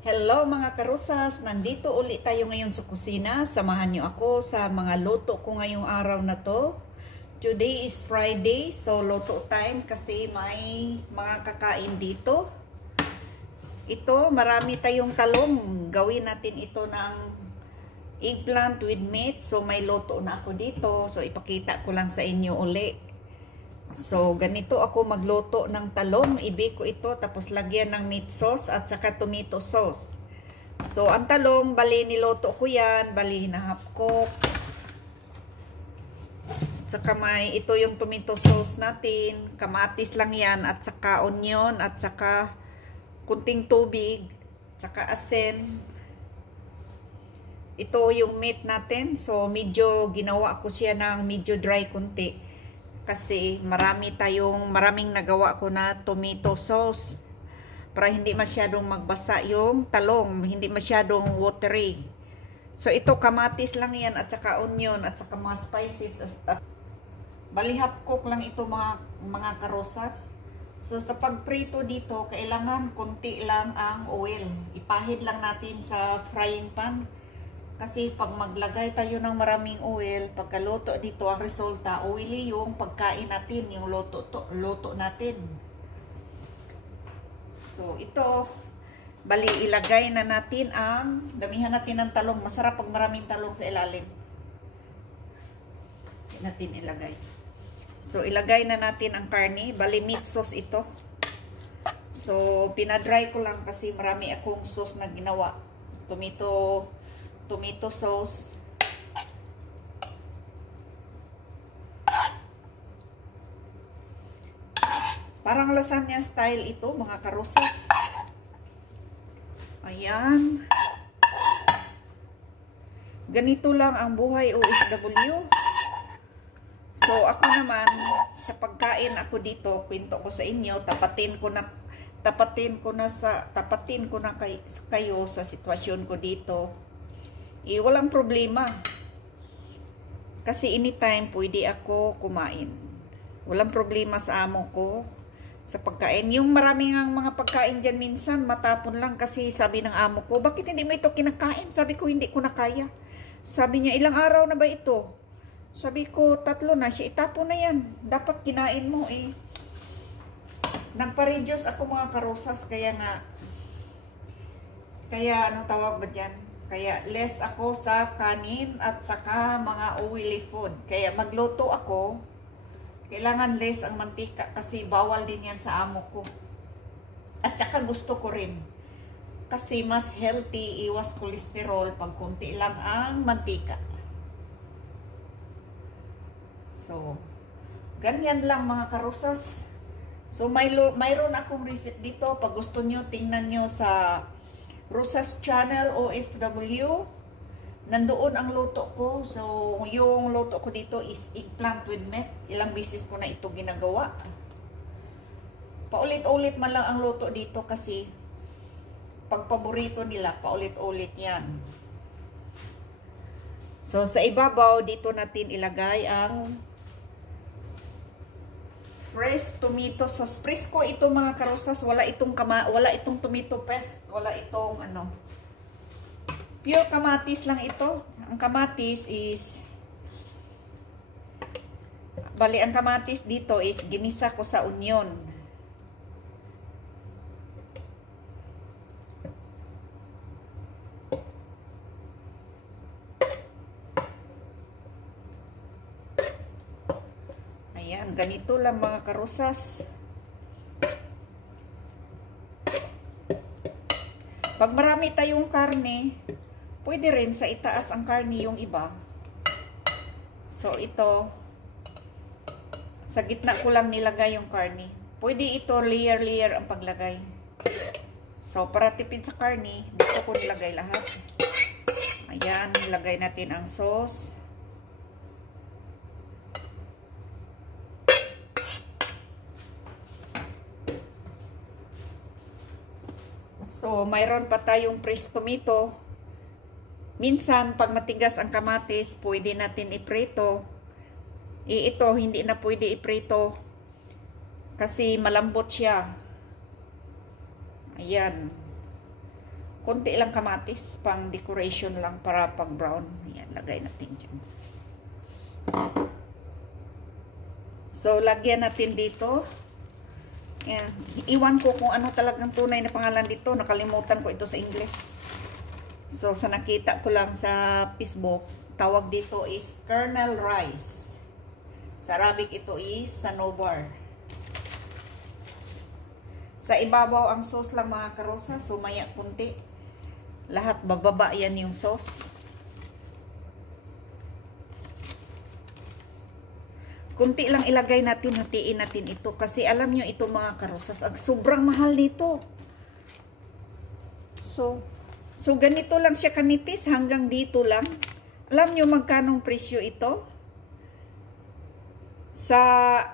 Hello mga karusas, nandito ulit tayo ngayon sa kusina. Samahan niyo ako sa mga luto ko ngayong araw na to. Today is Friday, so luto time kasi may mga kakain dito. Ito, marami tayong talong. Gawin natin ito ng eggplant with meat. So may luto na ako dito. So ipakita ko lang sa inyo uli. So, ganito ako magluto ng talong. Ibiko ito, tapos lagyan ng meat sauce at saka tomato sauce. So, ang talong, bali niluto ko yan. Bali na half cook. Saka may, ito yung tomato sauce natin. Kamatis lang yan, at saka onion, at saka kunting tubig, saka asin. Ito yung meat natin. So, medyo ginawa ko siya ng medyo dry kunti. Kasi maraming nagawa ko na tomato sauce para hindi masyadong magbasa yung talong, hindi masyadong watery. So ito kamatis lang yan at saka onion at saka mga spices. Balihap cook lang ito mga karosas. So sa pagprito dito, kailangan konti lang ang oil. Ipahid lang natin sa frying pan. Kasi pag maglagay tayo ng maraming oil, pagkaluto dito, ang resulta, oily yung pagkain natin, yung luto natin. So, ito, bali, ilagay na natin damihan natin ng talong. Masarap pag maraming talong sa ilalim. Natin ilagay. So, ilagay na natin ang karne. Bali, meat sauce ito. So, pinadry ko lang kasi marami akong sauce na ginawa. Tomato sauce. Parang lasagna style ito, mga karosas. Ayan. Ganito lang ang buhay OFW. So, ako naman, sa pagkain ako dito, kwento ko sa inyo, tapatin ko na kayo sa sitwasyon ko dito. Walang problema. Kasi anytime pwede ako kumain. Walang problema sa amo ko sa pagkain. Yung maraming mga pagkain dyan minsan, matapon lang kasi sabi ng amo ko, bakit hindi mo ito kinakain? Sabi ko, hindi ko na kaya. Sabi niya, ilang araw na ba ito? Sabi ko, 3 na. Siya, itapon na yan. Dapat kinain mo eh. Nagpa-reduce ako mga karosas, kaya ano tawag ba dyan? Kaya less ako sa kanin at saka mga oily food. Kaya magluto ako, kailangan less ang mantika kasi bawal din yan sa amo ko. At saka gusto ko rin. Kasi mas healthy, iwas cholesterol pag kunti lang ang mantika. So, ganyan lang mga karusas. So, mayroon akong recipe dito. Pag gusto nyo, tingnan nyo sa Rosas Channel OFW. Nandoon ang luto ko. So, yung luto ko dito is eggplant with meat. Ilang beses ko na ito ginagawa. Paulit-ulit man lang ang luto dito kasi pag paborito nila, paulit-ulit yan. So, sa ibabaw, dito natin ilagay ang fresh tomato sauce. Fresco ito mga karosas. Wala itong tomato paste. Wala itong pure kamatis lang ito. Ang kamatis is ang kamatis dito is ginisa ko sa onion. Ayan, ganito lang mga karosas. Pag marami tayong karne, pwede rin sa itaas ang karne yung iba. So, ito, sa gitna ko lang nilagay yung karne. Pwede ito layer ang paglagay. So, para tipid sa karne, dito ko nilagay lahat. Ayan, nilagay natin ang sauce. So, mayroon pa tayong fresh tomato. Minsan, pag matigas ang kamatis, pwede natin iprito. Ito, hindi na pwede iprito kasi malambot siya. Ayan. Konti lang kamatis, pang decoration lang para pag brown. Yan, lagay natin dyan. So, lagyan natin dito. Yan. Iwan ko kung ano talagang tunay na pangalan dito. Nakalimutan ko ito sa English. So, sa nakita ko lang sa Facebook, tawag dito is kernel rice. Sa Arabic, ito is sanobar. Sa ibabaw, ang sauce lang mga karosa. Sumaya kunti. Lahat bababa yan yung sauce. Kunti lang ilagay natin, hatiin natin ito. Kasi alam nyo ito mga karosas, ang sobrang mahal nito. So ganito lang siya kanipis, hanggang dito lang. Alam nyo magkanong presyo ito? Sa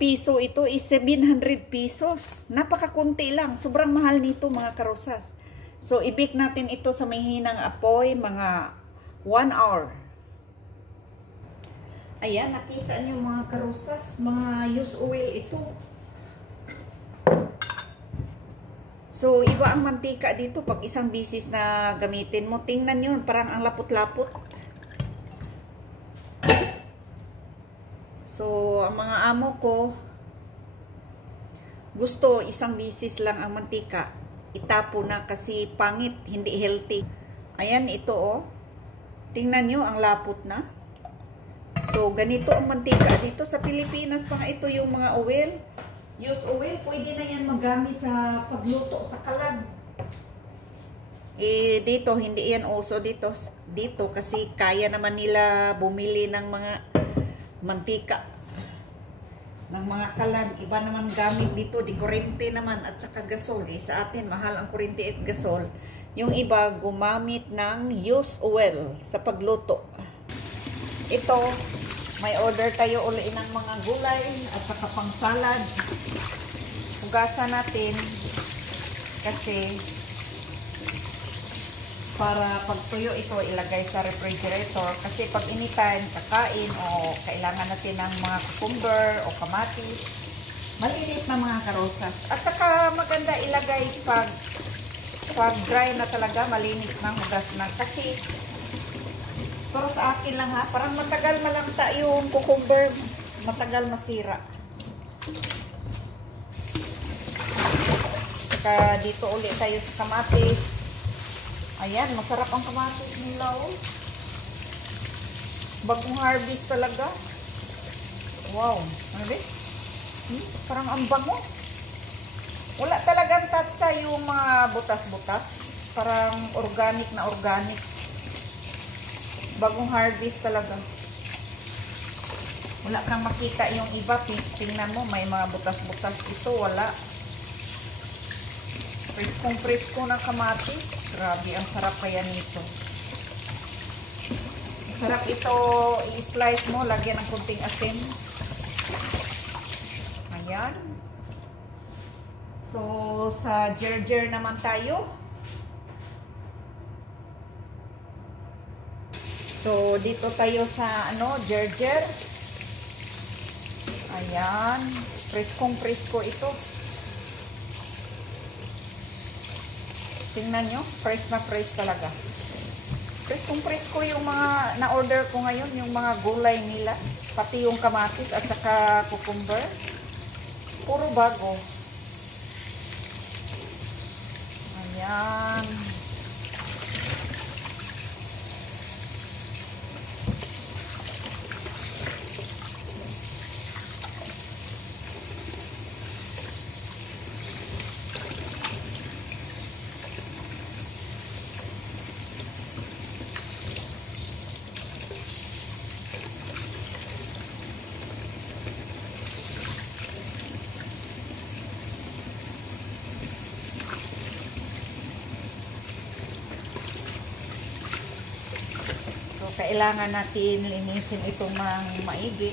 piso ito is 700 pesos. Napakakunti lang. Sobrang mahal nito mga karosas. So i-bake natin ito sa may hinang apoy mga 1 hour. Ayan, nakita nyo mga karosas, mga used oil ito. So, iba ang mantika dito pag isang bisis na gamitin mo. Tingnan nyo, parang ang lapot-lapot. So, ang mga amo ko, gusto isang bisis lang ang mantika. Itapo na kasi pangit, hindi healthy. Ayan, ito oh. Tingnan nyo, ang lapot na. So, ganito ang mantika dito sa Pilipinas. Pa ito yung mga oil. Used oil, pwede na yan magamit sa pagluto sa kalan. Eh, dito, hindi yan uso dito. Dito, kasi kaya naman nila bumili ng mga mantika. Ng mga kalan. Iba naman gamit dito, di kurente naman at saka gasol. Eh, sa atin, mahal ang kurente at gasol. Yung iba, gumamit ng used oil sa pagluto. Ito, may order tayo uli ng mga gulay at saka pang salad. Hugasan natin kasi para pag tuyo ito ilagay sa refrigerator kasi pag anytime kakain o kailangan natin ng mga cucumber o kamatis, malilit na mga karosas. At saka maganda ilagay pag dry na talaga, malinis na, hugas na kasi pero sa akin lang ha, parang matagal malangta yung cucumber, matagal masira. Saka dito ulit tayo sa kamatis. Ayan, masarap ang kamatis nila oh. Bagong harvest talaga. Wow, ano ba? Parang ang bango. Wala talagang tatsa yung mga butas-butas. Parang organic na organic. Bagong harvest talaga. Wala kang makita yung iba. Tingnan mo, may mga butas-butas. Ito, wala. Preskong-presko ng kamatis. Grabe, ang sarap kaya nito. Sarap ito. I-slice mo, lagyan ng kunting asin. Ayan. So, sa gerger naman tayo. So, dito tayo sa, gerger. Ayan. Preskong-presko ito. Tingnan nyo. Fresh na fresh talaga. Preskong-presko yung mga na-order ko ngayon. Yung mga gulay nila. Pati yung kamatis at saka cucumber. Puro bago. Ayan. Kailangan natin linisin itong mga maigi,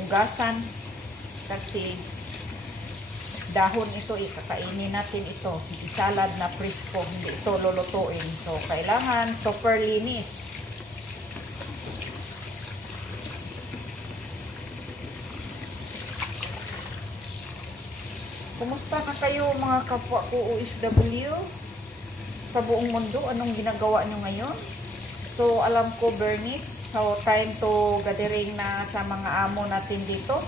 hugasan kasi dahon ito, ikakainin natin ito, salad na presko, hindi ito lulutuin. So kailangan super linis. Kumusta na kayo mga kapwa ko OFW? sa buong mundo, anong ginagawa nyo ngayon? So, alam ko, Bernice, so time to gathering na sa mga amo natin dito.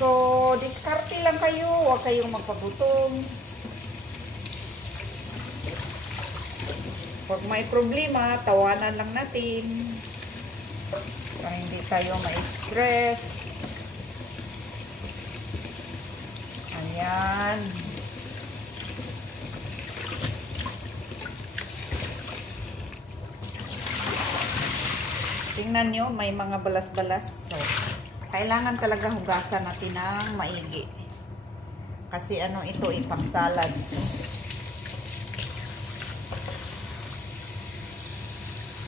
So, diskarte lang kayo, huwag kayong magpagutom. Pag may problema, tawanan lang natin. Para hindi tayo ma-stress. Ayan. Tingnan nyo, may mga balas-balas. So, kailangan talaga hugasan natin ng maigi. Kasi ano ito, ipang salad.